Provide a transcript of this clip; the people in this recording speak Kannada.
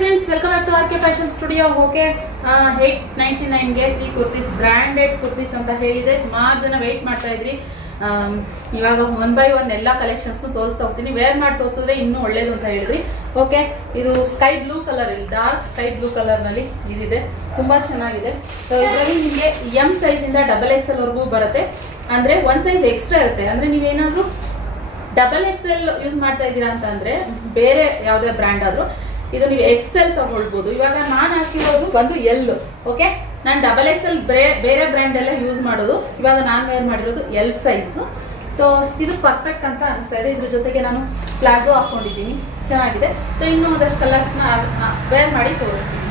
Friends, welcome back to RK fashion studio. Okay, 899ಗೆ 3 ಕುರ್ತೀಸ್, ಬ್ರ್ಯಾಂಡೆಡ್ ಕುರ್ತೀಸ್ ಅಂತ ಹೇಳಿದೆ. ಸುಮಾರು ಜನ ವೆಯ್ಟ್ ಮಾಡ್ತಾ ಇದ್ರಿ. ಇವಾಗ 1 by 1 ಎಲ್ಲ ಕಲೆಕ್ಷನ್ಸ್ನು ತೋರಿಸ್ತಾ ಹೋಗ್ತೀನಿ. ವೇರ್ ಮಾಡಿ ತೋರಿಸಿದ್ರೆ ಇನ್ನೂ ಒಳ್ಳೇದು ಅಂತ ಹೇಳಿದ್ರಿ. ಓಕೆ, ಇದು ಸ್ಕೈ ಬ್ಲೂ ಕಲರ್, ಇಲ್ಲಿ ಡಾರ್ಕ್ ಸ್ಕೈ ಬ್ಲೂ ಕಲರ್ನಲ್ಲಿ ಇದಿದೆ. ತುಂಬ ಚೆನ್ನಾಗಿದೆ. ಸೊ ಇದರಲ್ಲಿ ನಿಮಗೆ ಎಮ್ ಸೈಜಿಂದ XXL ವರೆಗೂ ಬರುತ್ತೆ. ಅಂದರೆ 1 ಸೈಜ್ ಎಕ್ಸ್ಟ್ರಾ ಇರುತ್ತೆ. ಅಂದರೆ ನೀವೇನಾದರೂ XXL ಯೂಸ್ ಮಾಡ್ತಾ ಇದ್ದೀರಾ ಅಂತಂದರೆ ಬೇರೆ ಯಾವುದೇ ಬ್ರ್ಯಾಂಡ್ ಆದರೂ ಇದು ನೀವು XL ತಗೊಳ್ಬೋದು. ಇವಾಗ ನಾನು ಹಾಕಿರೋದು ಬಂದು L. ಓಕೆ, ನಾನು XXL ಬೇರೆ ಬ್ರ್ಯಾಂಡ್ ಎಲ್ಲ ಯೂಸ್ ಮಾಡೋದು. ಇವಾಗ ನಾನು ವೇರ್ ಮಾಡಿರೋದು L ಸೈಜು. ಸೊ ಇದು ಪರ್ಫೆಕ್ಟ್ ಅಂತ ಅನಿಸ್ತಾ ಇದೆ. ಇದ್ರ ಜೊತೆಗೆ ನಾನು ಪ್ಲಾಜೋ ಹಾಕ್ಕೊಂಡಿದ್ದೀನಿ, ಚೆನ್ನಾಗಿದೆ. ಸೊ ಇನ್ನೂ ಒಂದಷ್ಟು ಕಲರ್ಸ್ನ ವೇರ್ ಮಾಡಿ ತೋರಿಸ್ತೀನಿ.